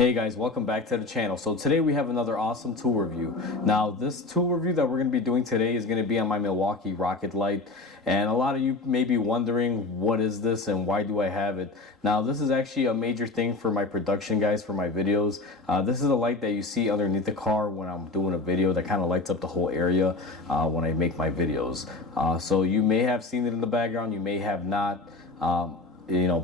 Hey guys, welcome back to the channel. So today we have another awesome tool review. Now this tool review that we're going to be doing today is going to be on my Milwaukee rocket light. And a lot of you may be wondering, what is this and why do I have it? Now this is actually a major thing for my production guys, for my videos. This is a light that you see underneath the car when I'm doing a video that kind of lights up the whole area when I make my videos. So you may have seen it in the background, you may have not.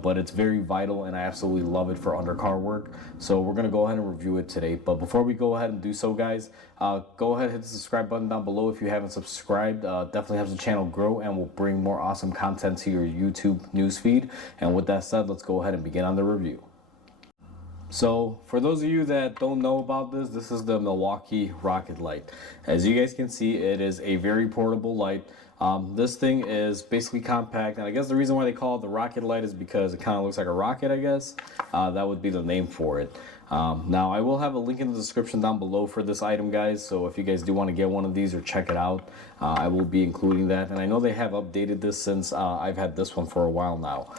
But it's very vital and I absolutely love it for undercar work. So we're gonna go ahead and review it today. But before we go ahead and do so, guys, go ahead and hit the subscribe button down below if you haven't subscribed. Definitely helps the channel grow and will bring more awesome content to your YouTube newsfeed. And with that said, let's go ahead and begin on the review. So for those of you that don't know about this, this is the Milwaukee rocket light. As you guys can see, it is a very portable light. This thing is basically compact, and I guess the reason why they call it the rocket light is because it kind of looks like a rocket, I guess. That would be the name for it. Now I will have a link in the description down below for this item, guys, so if you guys do want to get one of these or check it out, I will be including that. And I know they have updated this since I've had this one for a while now.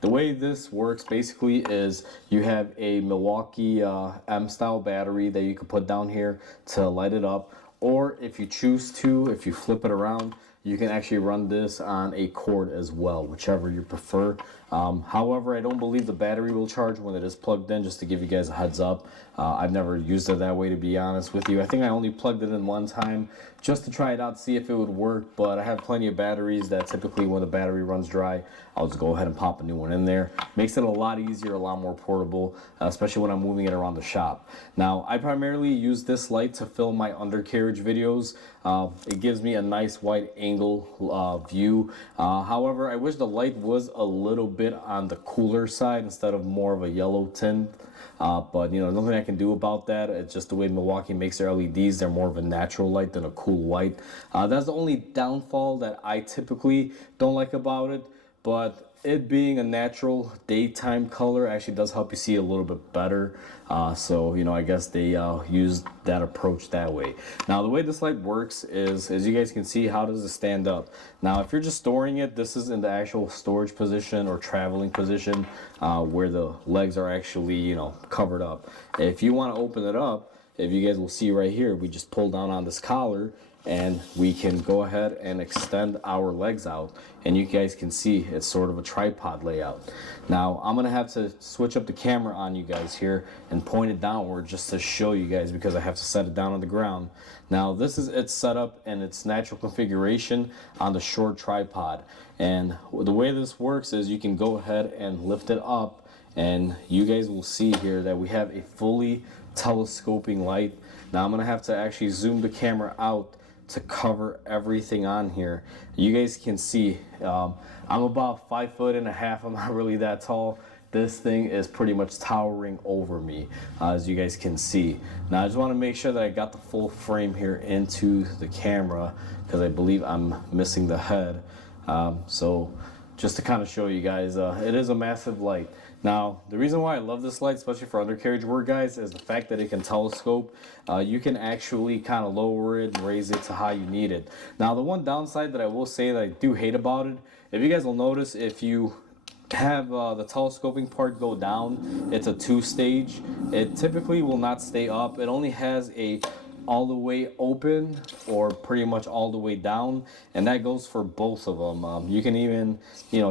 The way this works basically is you have a Milwaukee M-style battery that you can put down here to light it up, or if you choose to, if you flip it around, you can actually run this on a cord as well, whichever you prefer. However, I don't believe the battery will charge when it is plugged in, just to give you guys a heads up. I've never used it that way, to be honest with you. I think I only plugged it in one time just to try it out, see if it would work, but I have plenty of batteries that typically when the battery runs dry, I'll just go ahead and pop a new one in there. Makes it a lot easier, a lot more portable, especially when I'm moving it around the shop. Now, I primarily use this light to film my undercarriage videos. It gives me a nice wide angle view. However, I wish the light was a little bit on the cooler side instead of more of a yellow tint. But nothing I can do about that. It's just the way Milwaukee makes their LEDs. They're more of a natural light than a cool white. That's the only downfall that I typically don't like about it. But it being a natural daytime color actually does help you see a little bit better. So I guess they use that approach that way. Now the way this light works is, as you guys can see, how does it stand up? Now if you're just storing it, this is in the actual storage position or traveling position, where the legs are actually covered up. If you want to open it up, if you guys will see right here, we just pull down on this collar and we can go ahead and extend our legs out, and you guys can see it's sort of a tripod layout. Now I'm gonna have to switch up the camera on you guys here and point it downward just to show you guys, because I have to set it down on the ground. Now this is its setup and its natural configuration on the short tripod, and the way this works is you can go ahead and lift it up, and you guys will see here that we have a fully telescoping light. Now I'm gonna have to actually zoom the camera out to cover everything on here. You guys can see I'm about 5'1.5". I'm not really that tall. This thing is pretty much towering over me, as you guys can see. Now I just want to make sure that I got the full frame here into the camera, because I believe I'm missing the head. So just to kind of show you guys, it is a massive light. Now, the reason why I love this light, especially for undercarriage work, guys, is the fact that it can telescope. You can actually kind of lower it and raise it to how you need it. Now, the one downside that I will say that I do hate about it, if you guys will notice, if you have the telescoping part go down, it's a 2-stage. It typically will not stay up. It only has a all the way open or pretty much all the way down, and that goes for both of them. You can even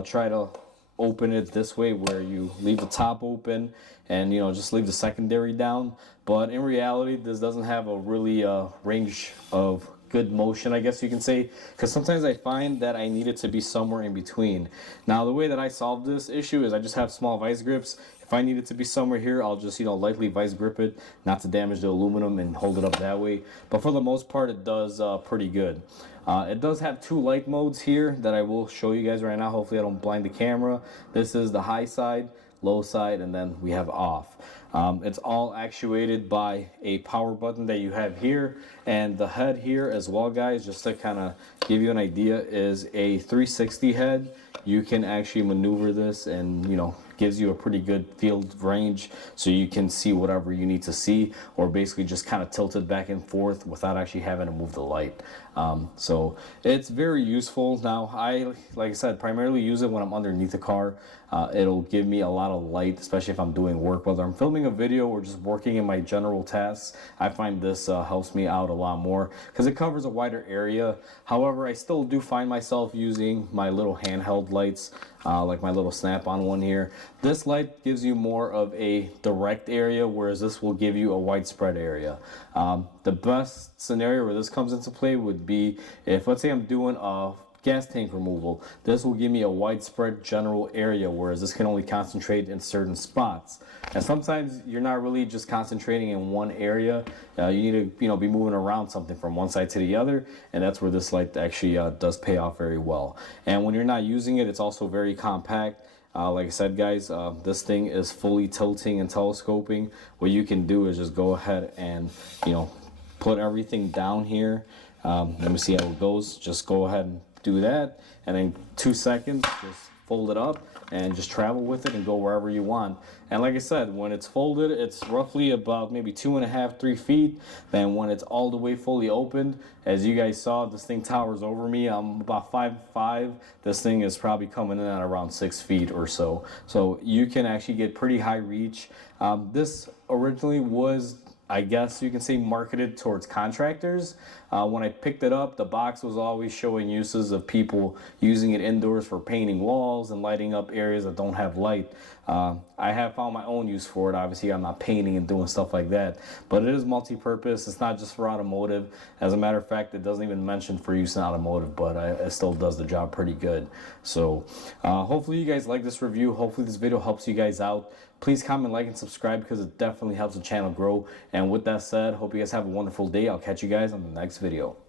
try to open it this way, where you leave the top open and just leave the secondary down, but in reality this doesn't have a really range of good motion, I guess you can say, because sometimes I find that I need it to be somewhere in between. Now the way that I solve this issue is I just have small vice grips. If I need it to be somewhere here, I'll just lightly vice grip it, not to damage the aluminum, and hold it up that way. But for the most part, it does pretty good. It does have 2 light modes here that I will show you guys right now. Hopefully I don't blind the camera. This is the high side, low side, and then we have off. It's all actuated by a power button that you have here, and the head here as well, guys, just to kind of give you an idea, is a 360 head. You can actually maneuver this, and gives you a pretty good field range, so you can see whatever you need to see, or basically just kind of tilt it back and forth without actually having to move the light. So it's very useful. Now like I said, primarily use it when I'm underneath the car. It'll give me a lot of light, especially if I'm doing work, whether I'm filming a video or just working in my general tasks. I find this helps me out a lot more because it covers a wider area. However, I still do find myself using my little handheld lights, like my little snap-on one here. This light gives you more of a direct area, whereas this will give you a widespread area. The best scenario where this comes into play would be if, let's say, I'm doing a gas tank removal. This will give me a widespread general area, whereas this can only concentrate in certain spots. And sometimes you're not really just concentrating in one area. You need to, be moving around something from one side to the other, and that's where this light actually does pay off very well. And when you're not using it, it's also very compact. Like I said, guys, this thing is fully tilting and telescoping. What you can do is just go ahead and, put everything down here. Let me see how it goes. Just go ahead and do that, and in 2 seconds just fold it up and just travel with it and go wherever you want. And like I said, when it's folded, it's roughly about maybe 2.5, 3 feet. Then when it's all the way fully opened, as you guys saw, this thing towers over me. I'm about 5'5". This thing is probably coming in at around 6 feet or so. So you can actually get pretty high reach. This originally was, I guess you can say, marketed towards contractors. When I picked it up, the box was always showing uses of people using it indoors for painting walls and lighting up areas that don't have light. I have found my own use for it. Obviously, I'm not painting and doing stuff like that, but it is multi-purpose. It's not just for automotive. As a matter of fact, it doesn't even mention for use in automotive, but it still does the job pretty good. So hopefully you guys like this review. Hopefully this video helps you guys out. Please comment, like, and subscribe because it definitely helps the channel grow. And with that said, hope you guys have a wonderful day. I'll catch you guys on the next video.